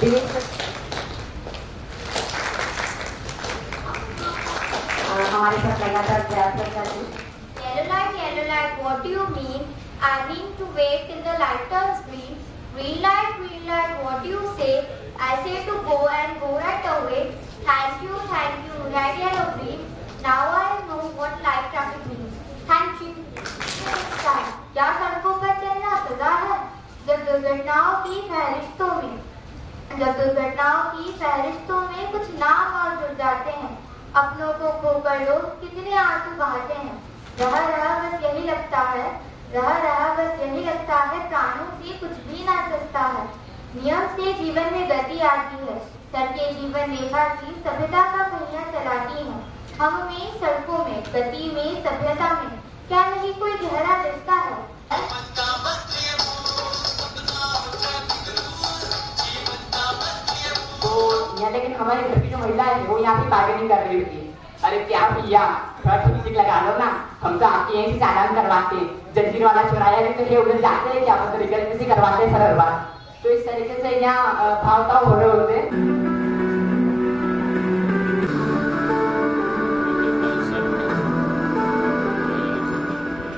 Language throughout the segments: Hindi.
हमारे साथ लगातार प्रयास करता है। Yellow light, what do you mean? I mean to wait till the light turns green. Green light, what do you say? I say to go and go right away. Thank you, red, yellow, green. Now I know what light traffic means. Thank you. क्या सड़कों पर चलना सजा है? जब दुर्घटनाओं की फहरिस्तों में कुछ नाम और जुड़ जाते हैं। अपनों को खोकर लोग कितने आंसू बहाते हैं। रहा बस यही लगता है प्राणों से कुछ भी ना सस्ता है। नियम से जीवन में गति आती है, सड़कें जीवन रेखा की सभ्यता का पहिया चलाती हैं। हम में, सड़कों में, गति में, सभ्यता में क्या नहीं कोई गहरा रिश्ता है? तो लेकिन हमारे घर की जो महिला है वो यहाँ पे बार्गेनिंग कर रही होती है। अरे क्या भैया थोड़ा म्यूजिक लगा लो ना, हम तो आपके यहीं से चालान करवाते, जंजीर वाला चौराया भी तो ये उधर जाते हैं क्या तरीके से करवाते हैं हर बार। तो इस तरीके से यहाँ भावताव हो रहे होते हैं।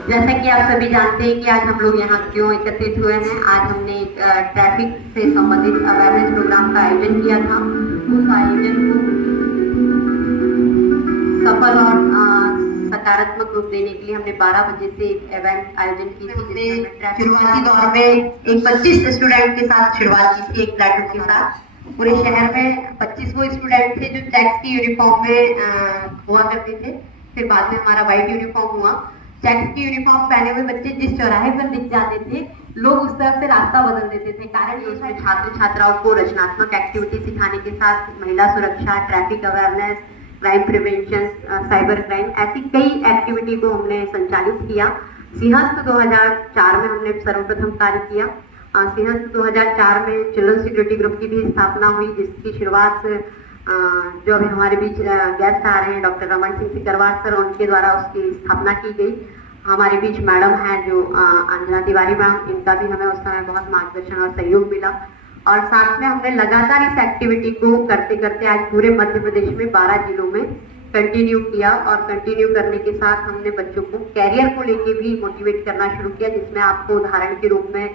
जैसा कि आप सभी जानते हैं कि आज हम लोग यहाँ क्यों एकत्रित हुए हैं। आज हमने एक ट्रैफिक से संबंधित अवेयरनेस प्रोग्राम का आयोजन किया था। उस आयोजन को सफल और सकारात्मक रूप देने के लिए हमने 12 बजे से एक इवेंट आयोजन की थी। शुरुआती दौर में एक 25 स्टूडेंट के साथ शुरुआत की थी, एक प्लेटून के साथ। पूरे शहर में 25 वो स्टूडेंट थे जो चेक्स की यूनिफॉर्म में हुआ करते थे। फिर बाद में हमारा व्हाइट यूनिफॉर्म हुआ। चेक्स की यूनिफॉर्म पहने हुए बच्चे जिस चौराहे पर दिख जाते थे, लोग उस तरफ से रास्ता बदल देते थे। कारण ये उसमें छात्र छात्राओं को रचनात्मक एक्टिविटी सिखाने के साथ महिला सुरक्षा, traffic awareness, crime prevention, cyber crime, ऐसी कई एक्टिविटी को हमने संचालित किया। सिंहस्थ 2004 में हमने सर्वप्रथम कार्य किया। सिंहस्थ 2004 में चिल्ड्रन सिक्योरिटी ग्रुप की भी स्थापना हुई, जिसकी शुरुआत जो अभी हमारे बीच गेस्ट आ रहे हैं डॉक्टर रमन सिंह सिकरवार सर, उनके द्वारा उसकी स्थापना की गई। हमारे बीच मैडम हैं जो अंजना तिवारी मैम, इनका भी हमें उस समय बहुत मार्गदर्शन और सहयोग मिला। और साथ में हमने लगातार इस एक्टिविटी को करते करते आज पूरे मध्य प्रदेश में 12 जिलों में कंटिन्यू किया। और कंटिन्यू करने के साथ हमने बच्चों को कैरियर को लेके भी मोटिवेट करना शुरू किया, जिसमें आपको उदाहरण के रूप में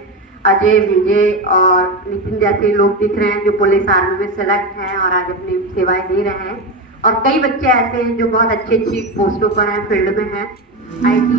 अजय, विजय और नितिन जैसे लोग दिख रहे हैं जो पुलिस आर्मी में सेलेक्ट हैं और आज अपनी सेवाएं दे रहे हैं। और कई बच्चे ऐसे हैं जो बहुत अच्छी अच्छी पोस्टों पर हैं, फील्ड में हैं, IT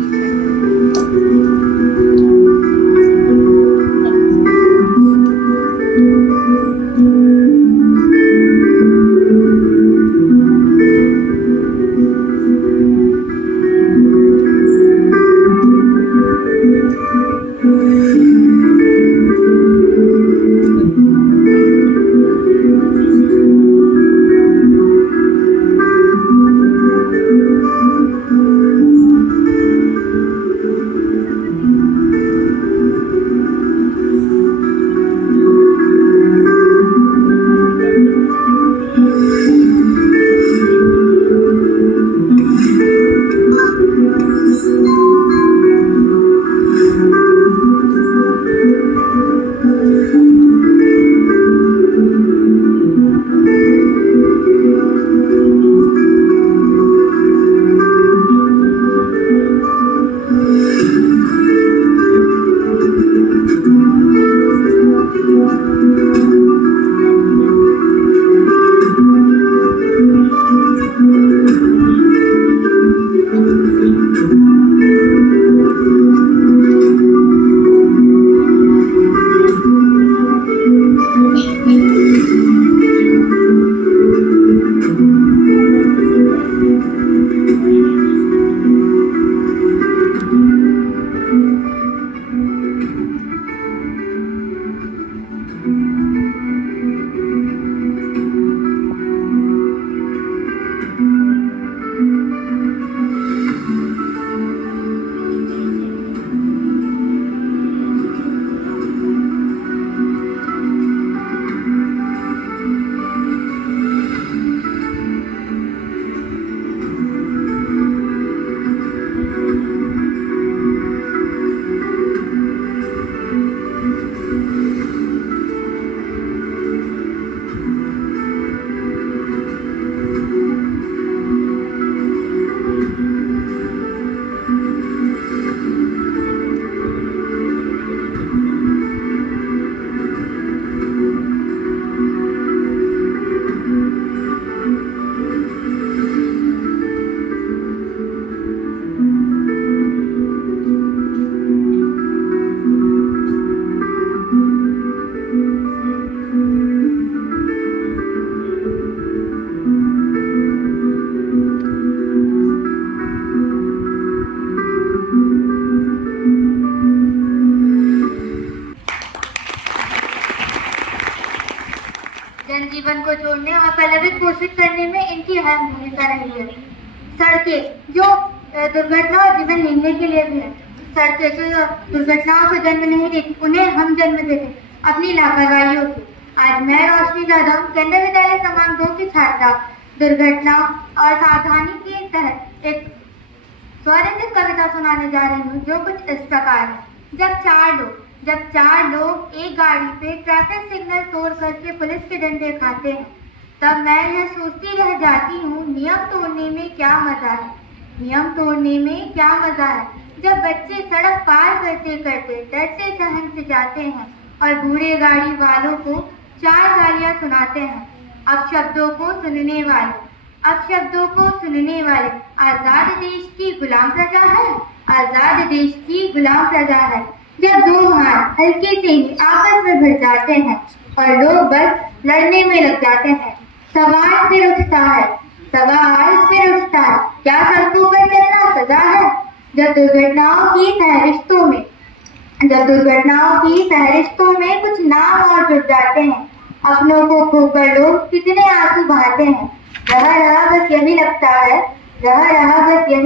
जनजीवन को जोड़ने और पल्लवित पोषित करने में इनकी अहम भूमिका रही है। सड़कें जो दुर्घटना और जीवन लेने के लिए भी है। सड़कें जो दुर्घटनाओं को जन्म नहीं देती, उन्हें हम जन्म देते अपनी लापरवाहियों से। आज मैं रोशनी जाधव केंद्रीय विद्यालय क्रमांक 2 की छात्रा दुर्घटना और सावधानी के तहत एक स्वरचित कविता सुनाने जा रही हूँ, जो कुछ इस प्रकार है। जब चार लोग एक गाड़ी पे ट्रैफिक सिग्नल तोड़ करके पुलिस के डंडे खाते हैं, तब मैं यह सोचती रह जाती हूँ, नियम तोड़ने में क्या मजा है, नियम तोड़ने में क्या मजा है। जब बच्चे सड़क पार करते करते डर से सहम से जाते हैं और बूढ़े गाड़ी वालों को 4 गालियां सुनाते हैं। अब शब्दों को सुनने वाले आजाद देश की गुलाम प्रजा है, आजाद देश की गुलाम प्रजा है। जब 2 हाथ हल्के से ही आपस में भिड़ जाते हैं और लोग बस लड़ने में लग जाते हैं, सवाल फिर उठता है, क्या सड़कों पर चलना सजा है? जब दुर्घटनाओं की फहरिस्तों में कुछ नाम और जुड़ जाते हैं, अपनों को खोकर लोग कितने आंसू बहाते हैं। रहा बस यही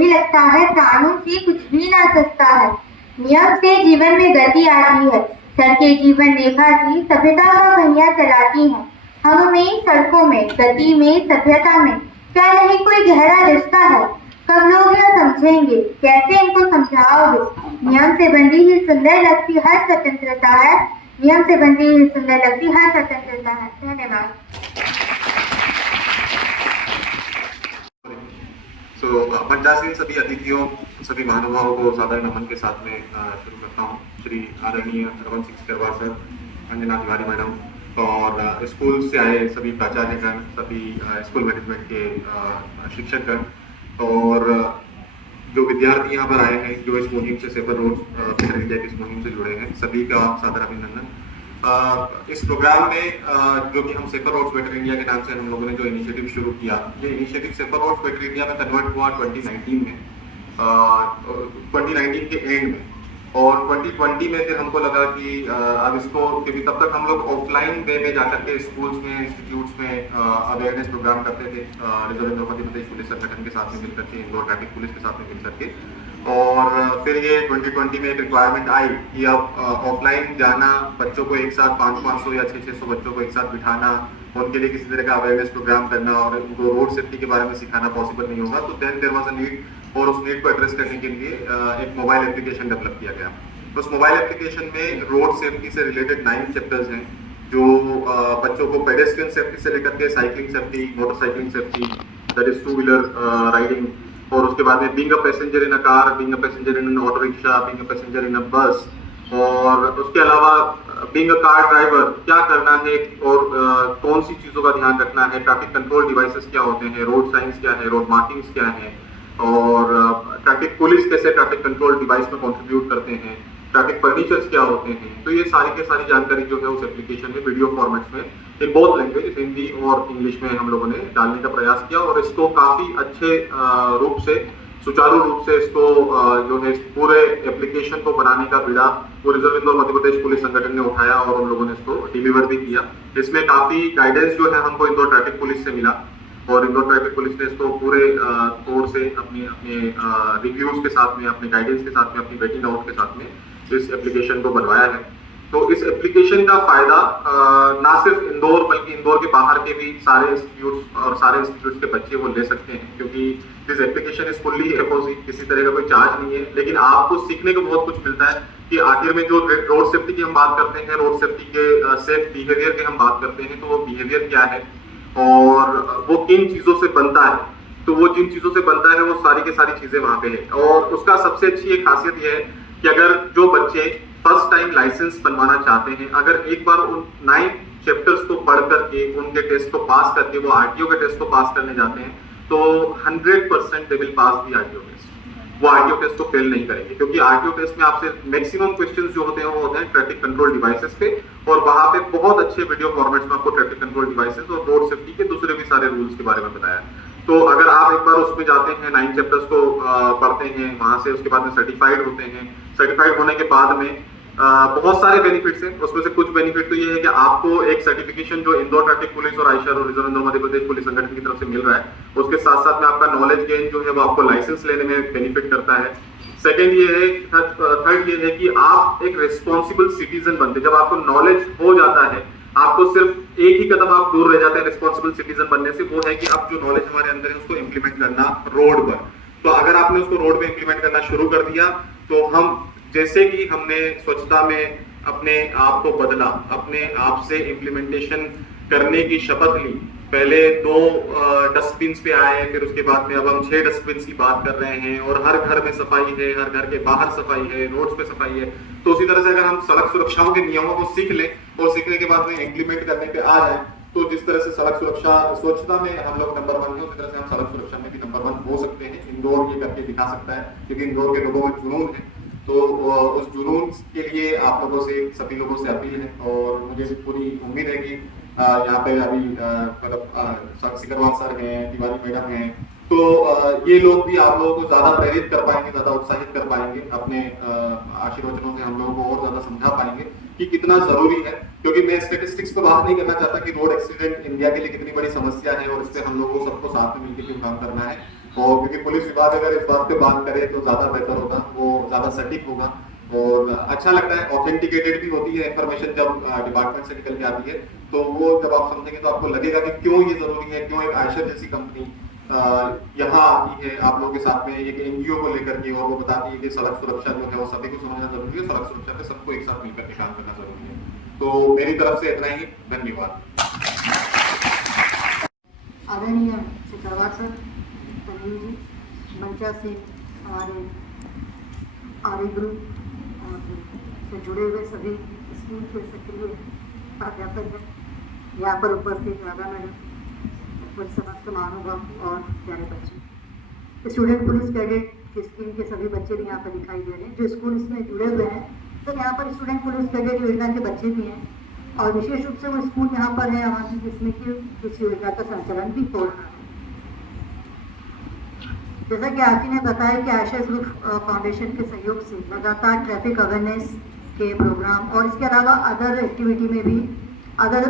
लगता है कानून से कुछ भी ना सस्ता है। नियम से जीवन में गति आती है, सड़कें जीवन रेखा की सभ्यता का पहिया चलाती हैं। हम में, सड़कों में, गति में, सभ्यता में क्या नहीं कोई गहरा रिश्ता है? कब लोग यह समझेंगे, कैसे इनको समझाओगे? नियम से बंधी ही सुंदर लगती हर स्वतंत्रता है, नियम से बंधी ही सुंदर लगती हर स्वतंत्रता है। धन्यवाद। मंचासीन सभी अतिथियों, सभी महानुभावों को सादर नमन के साथ में शुरू करता हूँ। श्री आदरणीय रमन सिंह सिकरवार सर, अंजना तिवारी मैडम और स्कूल से आए सभी प्राचार्यगण, सभी स्कूल मैनेजमेंट के शिक्षकगण और जो विद्यार्थी यहाँ पर आए हैं, जो इस मुहिम से सेफर रोड्स फिट इंडिया की इस मुहिम से जुड़े हैं, सभी का सादर अभिनंदन। इस प्रोग्राम में जो कि हम सेफर रोड्स बेटर इंडिया के नाम से हम लोगों ने जो इनिशिएटिव शुरू किया, ये initiative safer roads better India में कन्वर्ट हुआ 2019 में, 2019 के एंड में, और 2020 में फिर हमको लगा कि अब इसको, क्योंकि तब तक हम लोग ऑफलाइन वे में जाकर के स्कूल्स में, इंस्टीट्यूट्स में अवेयरनेस प्रोग्राम करते थे रिजर्व मध्य प्रदेश पुलिस संगठन के साथ में मिलकर के, इंदौर ट्रैफिक पुलिस के साथ में मिलकर के। और फिर ये 2020 में एक रिक्वायरमेंट आई कि अब ऑफलाइन जाना, बच्चों को एक साथ 500 या 600 बच्चों को एक साथ बिठाना, उनके लिए किसी तरह का अवेयरनेस प्रोग्राम करना और उनको रोड सेफ्टी के बारे में सिखाना पॉसिबल नहीं होगा। तो then there was a need, और उस नीड को एड्रेस करने के लिए एक मोबाइल एप्लीकेशन डेवलप किया गया। उस मोबाइल एप्लीकेशन में रोड सेफ्टी से रिलेटेड 9 चैप्टर्स हैं, जो बच्चों को पेडेस्ट्रियन सेफ्टी से लेकर के cycling safety, motorcycling safety, that is 2 wheeler riding, और उसके बाद में being a passenger in a car, being a passenger in an auto rickshaw, being a passenger in a bus, और उसके अलावा बीइंग अ कार ड्राइवर क्या करना है और कौन सी चीज़ों का ध्यान रखना है, ट्रैफिक कंट्रोल डिवाइसेस क्या होते हैं, रोड साइंस क्या है, रोड मार्किंग्स क्या है, और ट्रैफिक पुलिस कैसे ट्रैफिक कंट्रोल डिवाइस में कंट्रीब्यूट करते हैं, ट्रैफिक फर्नीचर्स क्या होते हैं। तो ये सारी की सारी जानकारी जो है उस एप्लीकेशन में वीडियो फॉर्मेट्स में इन बोथ लैंग्वेज, हिंदी और इंग्लिश में हम लोगों ने डालने का प्रयास किया, और इसको काफ़ी अच्छे रूप से, सुचारू रूप से इसको जो है पूरे एप्लीकेशन को बनाने का बीड़ा वो रिजर्व इंदौर मध्य प्रदेश पुलिस संगठन ने उठाया और हम लोगों ने इसको डिलीवर भी किया। इसमें काफ़ी गाइडेंस जो है हमको इंदौर ट्रैफिक पुलिस से मिला, और इंदौर ट्रैफिक पुलिस ने इसको पूरे तौर से अपने रिव्यूज के साथ में, अपने गाइडेंस के साथ में, अपनी वेटिंग आउट के साथ में इस एप्लीकेशन को बनवाया है। तो इस एप्लीकेशन का फायदा ना सिर्फ इंदौर, बल्कि इंदौर के बाहर के भी सारे इंस्टीट्यूट्स और सारे इंस्टीट्यूट्स के बच्चे वो ले सकते हैं, क्योंकि this application is fully FOC, किसी तरह का कोई चार्ज नहीं है, लेकिन आपको सीखने को बहुत कुछ मिलता है कि आखिर में जो रोड सेफ्टी की हम बात करते हैं, रोड सेफ्टी के सेफ बिहेवियर की हम बात करते हैं, तो वो बिहेवियर क्या है और वो किन चीजों से बनता है। तो वो जिन चीजों से बनता है वो सारी की सारी चीजें वहां पे है, और उसका सबसे अच्छी एक खासियत यह है कि अगर जो बच्चे फर्स्ट टाइम लाइसेंस बनवाना चाहते हैं, अगर एक बार उन 9 चैप्टर्स को पढ़ करके, उनके टेस्ट को पास करके वो आरटीओ के टेस्ट को पास करने जाते हैं, तो 100% they will pass the RTO test. वो आरटीओ टेस्ट को फेल नहीं करेंगे, क्योंकि आरटीओ टेस्ट में आपसे मैक्सिमम क्वेश्चंस जो होते हैं वो होते हैं ट्रैफिक कंट्रोल डिवाइसेस पे, और वहां पे बहुत अच्छे वीडियो फॉर्मेट्स में आपको ट्रैफिक कंट्रोल डिवाइसेस और रोड सेफ्टी के दूसरे भी सारे रूल्स के बारे में बताया। तो अगर आप एक बार उसमें जाते हैं, 9 चैप्टर्स को पढ़ते हैं, वहां से उसके बाद में सर्टिफाइड होते हैं, सर्टिफाइड होने के बाद में बहुत सारे बेनिफिट्स हैं। उसमें से कुछ बेनिफिट तो ये है कि आपको एक सर्टिफिकेशन जो इंदौर ट्रैफिक पुलिस और आयशर और रिजर्व इंदौर मध्य प्रदेश पुलिस संगठन की तरफ से मिल रहा है, उसके साथ साथ में आपका नॉलेज गेन जो है वो आपको लाइसेंस लेने में बेनिफिट करता है। सेकेंड ये है, थर्ड ये है कि आप एक रिस्पॉन्सिबल सिटीजन बनते हैं। जब आपको नॉलेज हो जाता है, आपको सिर्फ एक ही कदम आप दूर रह जाते हैं रिस्पॉन्सिबल सिटीजन बनने से, वो है कि अब जो नॉलेज हमारे अंदर है उसको इंप्लीमेंट करना रोड पर। तो अगर आपने उसको रोड पे इंप्लीमेंट करना शुरू कर दिया, तो हम जैसे कि हमने स्वच्छता में अपने आप को बदला, अपने आप से इंप्लीमेंटेशन करने की शपथ ली, पहले 2 डस्टबिन पे आए, फिर उसके बाद में अब हम 6 डस्टबिन की बात कर रहे हैं, और हर घर में सफाई है, हर घर के बाहर सफाई है, रोड्स पे सफाई है। तो उसी तरह से अगर हम सड़क सुरक्षाओं के नियमों को सीख लें और सीखने के बाद में इंप्लीमेंट करने पे आ जाए, तो जिस तरह से सड़क सुरक्षा स्वच्छता में हम लोग नंबर 1 है, उसी तरह से हम सड़क सुरक्षा में भी नंबर 1 हो सकते हैं। इंदौर ये करके दिखा सकता है, क्योंकि इंदौर के लोगों में जुनून है। तो उस जुनून के लिए आप लोगों से, सभी लोगों से अपील है, और मुझे पूरी उम्मीद है कि यहाँ पे अभी मतलब सिकरवाल सर हैं, तिवारी मैडम हैं, तो ये लोग भी आप लोगों को ज्यादा प्रेरित कर पाएंगे, ज्यादा उत्साहित कर पाएंगे, अपने आशीर्वचनों से हम लोगों को और ज्यादा समझा पाएंगे कि कितना जरूरी है। क्योंकि मैं स्टेटिस्टिक्स पे बात नहीं करना चाहता कि रोड एक्सीडेंट इंडिया के लिए कितनी बड़ी समस्या है, और इस पे हम लोगों को सबको साथ में मिलकर काम करना है। और क्योंकि पुलिस विभाग अगर इस बात पे बात करे तो ज्यादा बेहतर होगा, वो ज्यादा सटीक होगा और अच्छा लगता है। ऑथेंटिकेटेड भी होती है इंफॉर्मेशन जब डिपार्टमेंट से निकल के आती है, तो वो जब आप समझेंगे तो आपको लगेगा कि क्यों ये जरूरी है, क्यों एक आयशर जैसी कंपनी यहाँ आती है आप लोगों के साथ में एक एनजीओ को लेकर के, और वो बताती है कि सड़क सुरक्षा जो है वो सभी को समझना जरूरी है, सड़क सुरक्षा पे सबको एक साथ मिलकर के काम करना जरूरी है। तो मेरी तरफ से इतना ही, धन्यवाद। आदरणीय सिकरवार सर, तनवीर जी, मंचा से हमारे आर्य ग्रुप से जुड़े हुए सभी स्कूल के सक्रिय प्राध्यापक हैं, यहाँ पर उपस्थित राधा मैडम, समस्त महानुभाव और प्यारे बच्चे, स्टूडेंट पुलिस कैडेट की स्कीम के सभी बच्चे भी यहाँ पर दिखाई दे रहे हैं। जो स्कूल इसमें जुड़े हुए हैं, तो यहाँ पर स्टूडेंट पुलिस कैडेट योजना के बच्चे भी हैं, और विशेष रूप से वो स्कूल यहाँ पर है हमारी जिसमें कि इस योजना का संचालन भी हो रहा है। जैसा कि आरती ने बताया कि आयशर ग्रुप फाउंडेशन के सहयोग से लगातार ट्रैफिक अवेयरनेस के प्रोग्राम और इसके अलावा अदर एक्टिविटी में भी, अदर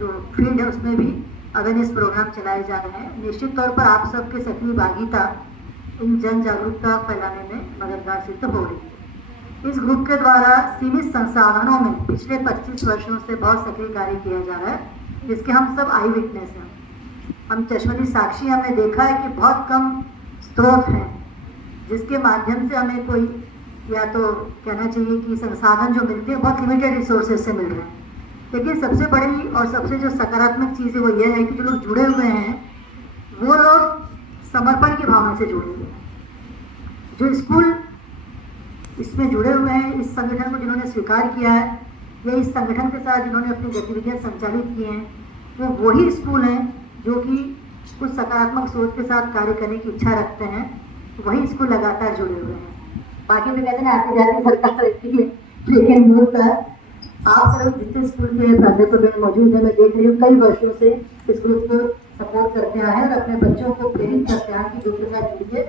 जो फील्ड है उसमें भी अवेयरनेस प्रोग्राम चलाए जा रहे हैं। निश्चित तौर पर आप सबके सक्रिय भागीदारिता इन जन जागरूकता फैलाने में मददगार सिद्ध हो रही है। इस ग्रुप के द्वारा सीमित संसाधनों में पिछले 25 वर्षों से बहुत सक्रिय कार्य किया जा रहा है, जिसके हम सब आई विटनेस हैं। हम चश्मदीद साक्षी, हमने देखा है कि बहुत कम स्रोत हैं जिसके माध्यम से हमें कोई, या तो कहना चाहिए कि संसाधन जो मिलते हैं बहुत लिमिटेड रिसोर्सेज से मिल रहे हैं। लेकिन सबसे बड़ी और सबसे जो सकारात्मक चीज़ है वो ये है कि जो लोग जुड़े हुए हैं वो लोग समर्पण की भावना से जुड़े हुए हैं। जो स्कूल इसमें जुड़े हुए हैं, इस संगठन को जिन्होंने स्वीकार किया है या इस संगठन के साथ जिन्होंने अपनी गतिविधियां संचालित की हैं, वो वही स्कूल हैं जो कि कुछ सकारात्मक सोच के साथ कार्य करने की इच्छा रखते हैं, वही स्कूल लगातार जुड़े हुए हैं। बाकी भी कहते हैं आती जाती सरकार रहती है, लेकिन मूलतः आप सब जितने स्कूल के प्राध्यापक में मौजूद है, मैं देख रही हूँ कई वर्षों से इस ग्रुप को सपोर्ट करते आए हैं और अपने बच्चों को प्रेरित करते हैं कि ग्रुप के साथ जुड़िए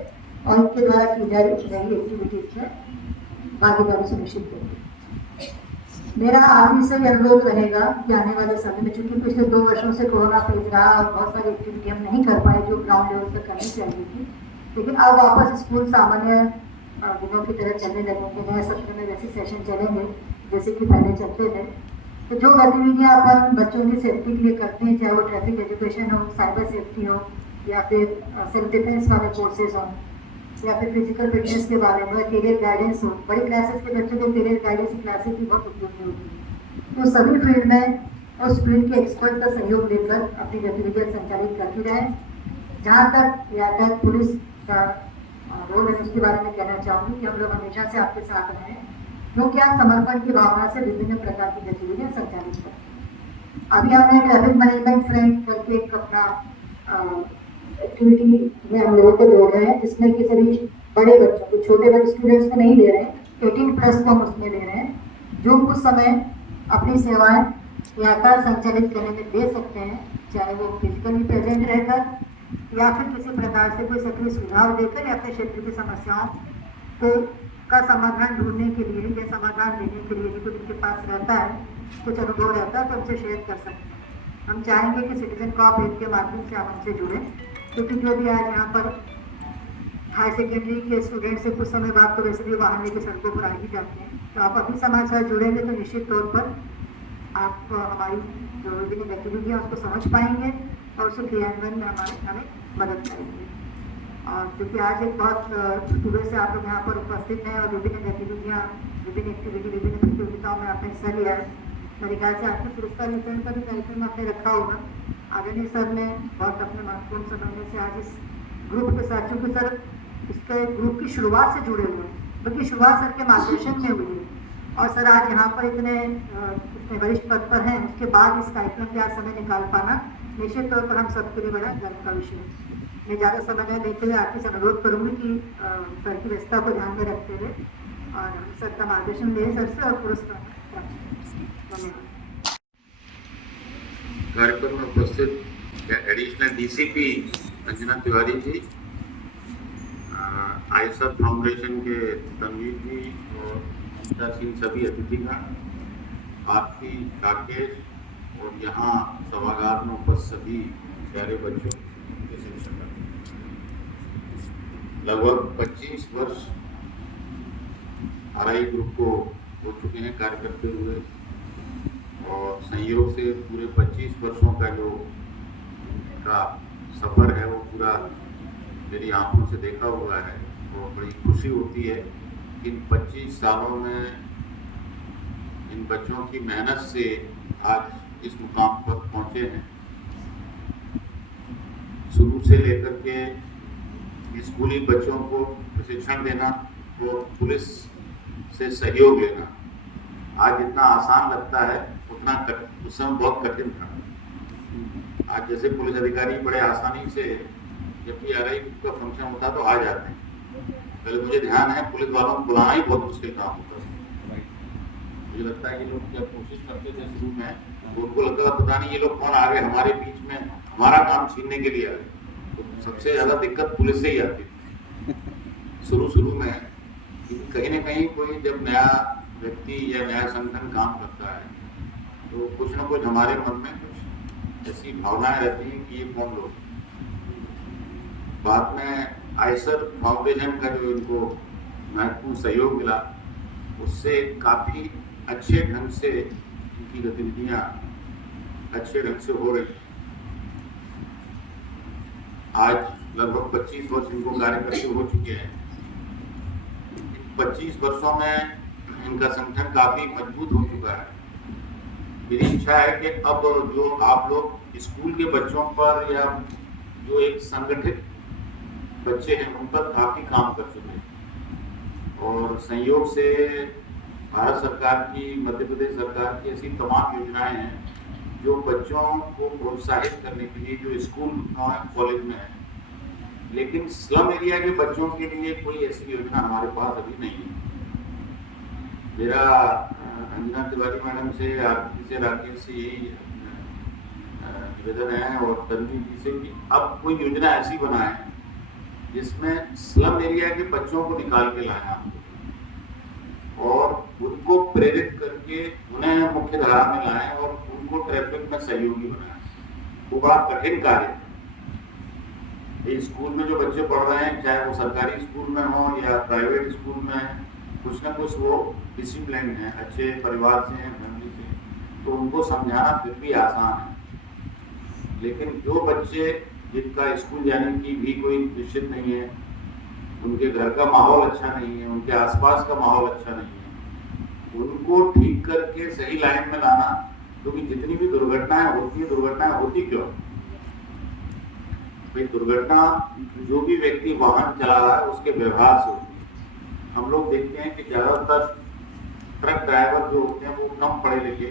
और इनके द्वारा की जा रही एक्टिविटीज में भागीदारी सुनिश्चित करिए। मेरा आखिरी से अनुरोध रहेगा कि आने वाले समय में, चूंकि पिछले 2 वर्षों से कोरोना फेज रहा और बहुत सारी एक्टिविटी हम नहीं कर पाए जो ग्राउंड लेवल पर करनी चाहिए थी, लेकिन अब वापस स्कूल सामान्य दिनों की तरह चलने लगेंगे। नए सत्र में वैसे सेशन चलेंगे जैसे कि पहले चलते थे। तो जो गतिविधियाँ अपन बच्चों की सेफ्टी के लिए करते हैं, चाहे वो ट्रैफिक एजुकेशन हो, साइबर सेफ्टी हो, या फिर सेल्फ डिफेंस वाले कोर्सेज हो, या फिर फिजिकल फिटनेस के बारे में, करियर गाइडेंस हो, बड़ी क्लासेस के बच्चों के करियर गाइडेंस की क्लासेस भी बहुत उपयोगी होती है। तो सभी फील्ड में उस फील्ड के एक्सपर्ट का सहयोग लेकर अपनी गतिविधियाँ संचालित करती रहें। जहाँ तक यातायात पुलिस का रोल है उसके बारे में कहना चाहूँगी कि हम लोग हमेशा से आपके साथ रहें, क्योंकि आप समर्पण की भावना से विभिन्न प्रकार की गतिविधियाँ संचालित करें। अभी हमने ट्रैफिक मैनेजमेंट फ्रेंड करके एक अपना एक्टिविटी में हम लोगों को जोड़ रहे हैं, जिसमें कि सभी बड़े बच्चों को, छोटे बड़े स्टूडेंट्स को नहीं ले रहे हैं, 18+ को हम उसमें ले रहे हैं, जो कुछ समय अपनी सेवाएं यातायात संचालित करने में दे सकते हैं, चाहे वो फिजिकली प्रेजेंट रहकर या फिर किसी प्रकार से कोई सक्रिय सुझाव देकर या अपने क्षेत्र की समस्याओं को का समाधान ढूंढने के लिए या समाधान देने के लिए यदि उनके पास रहता है, कुछ अनुभव रहता है तो हमसे शेयर कर सकते हैं। हम चाहेंगे कि सिटीजन कोऑपरेट के माध्यम से आप हमसे जुड़ें, क्योंकि जो भी आज यहाँ पर हाई सेकेंडरी के स्टूडेंट से कुछ समय बाद तो वैसे भी वाहन लेकर सड़कों पर आ ही जाते हैं, तो आप अभी समाज से जुड़ेंगे तो निश्चित तौर पर आप हमारी जो विभिन्न गतिविधियाँ उसको समझ पाएंगे और उसके क्रियान्वयन में हमें मदद करेंगे। और क्योंकि आज एक बहुत सुबह से आप लोग यहाँ पर उपस्थित हैं और विभिन्न गतिविधियाँ, विभिन्न एक्टिविटी, विभिन्न प्रतियोगिताओं में आपने हिस्सा लिया है, मेरे ख्याल से आपके पुरस्कार वितरण का भी कार्यक्रम आपने रखा होगा। आदरणीय सर ने बहुत अपने महत्वपूर्ण समय में से आज इस ग्रुप के साथ, चूँकि सर इसके ग्रुप की शुरुआत से जुड़े हुए हैं, बल्कि शुरुआत सर के मार्गदर्शन में हुई है और सर आज यहाँ पर इतने वरिष्ठ पद पर हैं, उसके बाद इस कार्यक्रम के आज समय निकाल पाना निश्चित तौर पर हम सबके लिए बड़ा गर्व का विषय है। मैं ज़्यादा समय नहीं लेते हुए आपसे अनुरोध करूँगी कि सर की व्यवस्था को ध्यान में रखते हुए और हम सर का मार्गदर्शन लें सर से और पुरस्कार प्राप्त। धन्यवाद। कार्यक्रम में उपस्थित additional DCP Anjana Tiwari ji, Eicher foundation के तनवीर जी और ममता सिंह, सभी अतिथिगण, आरती, राकेश और यहाँ सभागार में उपस्थित सभी प्यारे बच्चों के शिक्षक, लगभग 25 वर्ष आरआई ग्रुप को हो चुके हैं कार्य करते हुए और संयोग से पूरे 25 वर्षों का जो का सफ़र है वो पूरा मेरी आंखों से देखा हुआ है। तो बड़ी खुशी होती है कि इन 25 सालों में इन बच्चों की मेहनत से आज इस मुकाम पर पहुंचे हैं। शुरू से लेकर के स्कूली बच्चों को प्रशिक्षण देना और पुलिस से सहयोग लेना आज इतना आसान लगता है, उतना उस समय बहुत कठिन था। आज जैसे पुलिस अधिकारी बड़े आसानी से जब भी आरआई का फंक्शन होता तो आ जाते हैं। पहले मुझे ध्यान है पुलिस वालों को बुलाना ही बहुत मुश्किल काम होता था। मुझे लगता है ये लोग जब कोशिश करते थे शुरू में तो उनको लगता था पता नहीं ये लोग कौन आ गए हमारे बीच में, हमारा काम छीनने के लिए आ गए। तो सबसे ज़्यादा दिक्कत पुलिस से ही आती थी शुरू में, क्योंकि कहीं ना कहीं कोई जब नया व्यक्ति या नया संगठन काम करता है तो कुछ ना कुछ हमारे मन में कुछ ऐसी भावनाएं रहती हैं कि ये कौन लोग। बाद में आयसर फाउंडेशन का जो इनको महत्वपूर्ण सहयोग मिला उससे काफ़ी अच्छे ढंग से इनकी गतिविधियाँ अच्छे ढंग से हो रही। आज लगभग 25 वर्ष इनको कार्य करते हो चुके हैं। 25 वर्षों में इनका संगठन काफ़ी मजबूत हो चुका है। मेरी इच्छा है कि अब जो आप लोग स्कूल के बच्चों पर या जो एक संगठित बच्चे हैं उन पर काफ़ी काम कर चुके हैं और संयोग से भारत सरकार की, मध्य प्रदेश सरकार की ऐसी तमाम योजनाएं हैं जो बच्चों को प्रोत्साहित करने के लिए जो स्कूल कॉलेज में है, लेकिन स्लम एरिया के बच्चों के लिए कोई ऐसी योजना हमारे पास अभी नहीं है। मेरा अंजना तिवारी मैडम से, आरती से, राकेश से यही निवेदन है और तनवीर जी से कि अब कोई योजना ऐसी बनाए जिसमें स्लम एरिया के बच्चों को निकाल के लाया और उनको प्रेरित करके उन्हें मुख्य धारा में लाएं और उनको ट्रैफिक में सहयोगी बनाएं। वो बड़ा कठिन कार्य है। स्कूल में जो बच्चे पढ़ रहे हैं, चाहे वो सरकारी स्कूल में हो या प्राइवेट स्कूल में, कुछ ना कुछ वो डिसिप्लिन है, अच्छे परिवार से हैं, फैमिली से, तो उनको समझाना फिर भी आसान है। लेकिन जो बच्चे जिनका स्कूल जाने की भी कोई निश्चित नहीं है, उनके घर का माहौल अच्छा नहीं है, उनके आसपास का माहौल अच्छा नहीं है, उनको ठीक करके सही लाइन में लाना। क्योंकि जितनी भी दुर्घटनाएं होती हैं, दुर्घटनाएं होती क्यों? भाई दुर्घटना जो भी व्यक्ति वाहन चला रहा है उसके व्यवहार से होती है। हम लोग देखते हैं कि ज़्यादातर ट्रक ड्राइवर जो होते हैं वो कम पढ़े लिखे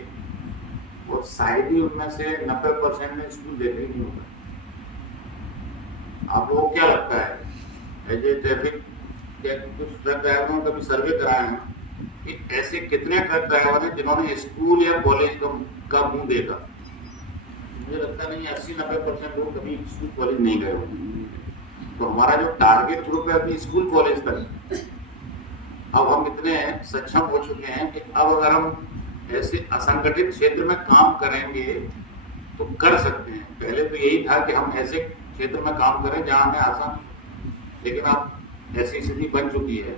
और शायद ही उनमें से 90% में स्कूल देखे नहीं होता। आप लोगों को क्या लगता है एज ए ट्रैफिक, क्या कुछ ट्रक ड्राइवरों का भी सर्वे कराए हैं कि ऐसे कितने ट्रक ड्राइवर हैं जिन्होंने स्कूल या कॉलेज का मुंह देखा? मुझे लगता नहीं 80-90% लोग कभी स्कूल कॉलेज नहीं गए होंगे। तो हमारा जो टारगेट ग्रुप है अभी स्कूल कॉलेज तक, अब हम इतने सक्षम हो चुके हैं कि अब अगर हम ऐसे असंगठित क्षेत्र में काम करेंगे तो कर सकते हैं। पहले तो यही था कि हम ऐसे क्षेत्र में काम करें जहां हमें आसान, लेकिन अब ऐसी स्थिति बन चुकी है।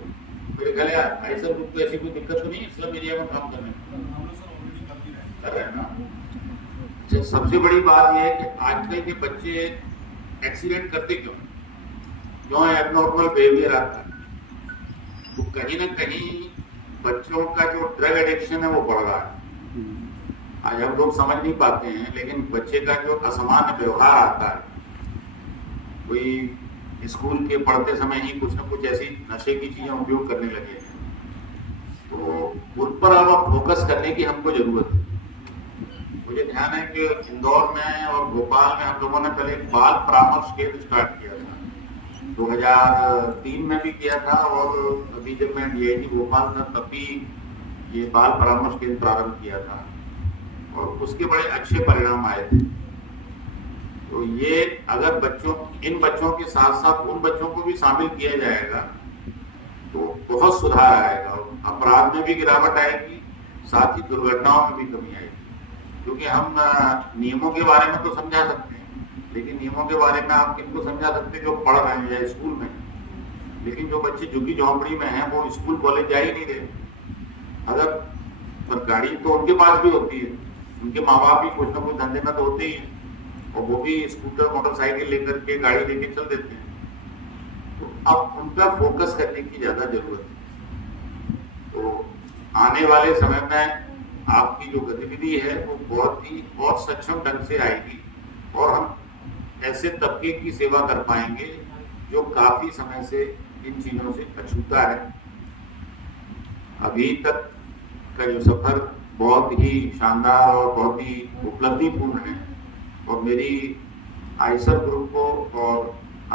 मेरे ख्याल है ऐसा ग्रुप को ऐसी कोई दिक्कत तो नहीं है स्लम एरिया में काम करने में, कर रहे हैं ना। सबसे बड़ी बात यह है कि आजकल के बच्चे एक्सीडेंट करते क्यों एबनॉर्मल बिहेवियर आता है। तो कहीं ना कहीं बच्चों का जो ड्रग एडिक्शन है वो बढ़ रहा है। आज हम लोग समझ नहीं पाते हैं, लेकिन बच्चे का जो असामान्य व्यवहार आता है, कोई स्कूल के पढ़ते समय ही कुछ न कुछ ऐसी नशे की चीजें उपयोग करने लगे हैं, तो उन पर अब फोकस करने की हमको जरूरत है। मुझे ध्यान है कि इंदौर में और भोपाल में हम लोगों ने पहले एक बाल परामर्श केंद्र स्टार्ट किया था, 2003 में भी किया था, और अभी जब मैं DIG भोपाल था तब भी ये बाल परामर्श केंद्र प्रारंभ किया था, और उसके बड़े अच्छे परिणाम आए थे। तो ये अगर इन बच्चों के साथ साथ उन बच्चों को भी शामिल किया जाएगा तो बहुत सुधार आएगा, अपराध में भी गिरावट आएगी, साथ ही दुर्घटनाओं में भी कमी आएगी। क्योंकि हम नियमों के बारे में तो समझा सकते हैं, लेकिन नियमों के बारे में आप किनको समझा सकते हैं जो पढ़ रहे हैं या स्कूल में, लेकिन जो बच्चे झुग्गी झोंपड़ी में हैं वो स्कूल कॉलेज जा ही नहीं रहे। अगर पर गाड़ी तो उनके पास भी होती है, उनके माँ बाप भी कुछ ना कुछ धंधे में तो होते ही हैं, और वो भी स्कूटर मोटरसाइकिल लेकर के गाड़ी लेके चल देते हैं। तो अब उन पर फोकस करने की ज्यादा जरूरत है। तो आने वाले समय में आपकी जो गतिविधि है वो बहुत ही और सक्षम ढंग से आएगी, और हम ऐसे तबके की सेवा कर पाएंगे जो काफी समय से इन चीजों से अछूता है। अभी तक का जो सफर बहुत ही शानदार और बहुत ही उपलब्धिपूर्ण है, और मेरी आइसर ग्रुप को और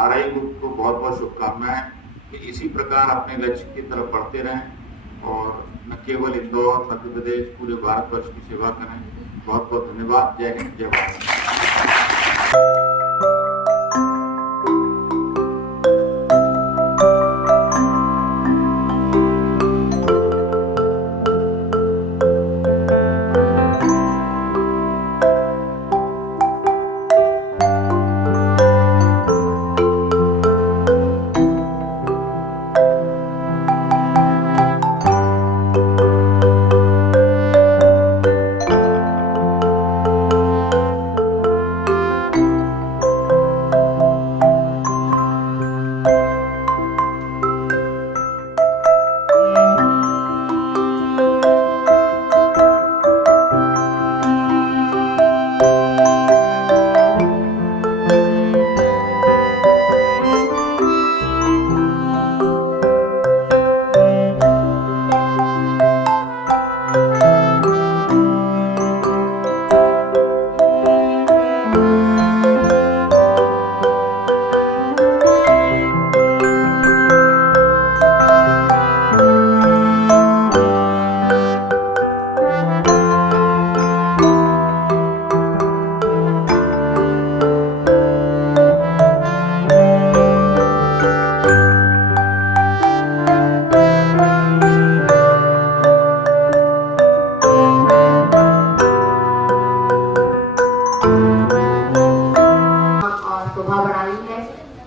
RI ग्रुप को बहुत बहुत शुभकामनाएं कि इसी प्रकार अपने लक्ष्य की तरफ बढ़ते रहें और न केवल इंदौर, मध्य प्रदेश, पूरे भारतवर्ष की सेवा करें। बहुत बहुत धन्यवाद। जय हिंद, जय भारत।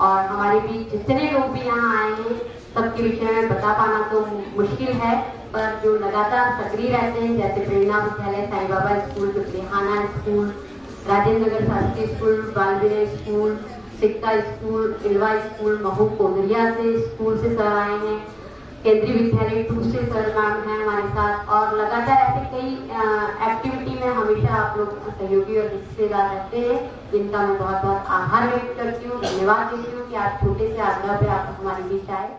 और हमारे बीच जितने लोग भी यहाँ आए हैं सबके विषय में बता पाना तो मुश्किल है, पर जो लगातार सक्रिय रहते हैं जैसे प्रेरणा विद्यालय, साईं बाबा स्कूल, दुर्गेहाना स्कूल, राजेंद्र नगर शासकीय स्कूल, बाल विनय स्कूल, सिक्का स्कूल, इलवा स्कूल, महू कोदरिया से स्कूल से सर आए हैं, केंद्रीय विद्यालय 2 से सर मैम हैं हमारे साथ, और लगातार ऐसे कई एक्टिविटी में हमेशा आप लोग सहयोगी और हिस्सेदार रहते हैं, जिनका मैं बहुत बहुत आभार व्यक्त करती हूँ, धन्यवाद देती हूँ कि आप छोटे से आग्रह पे आप हमारे बीच आए।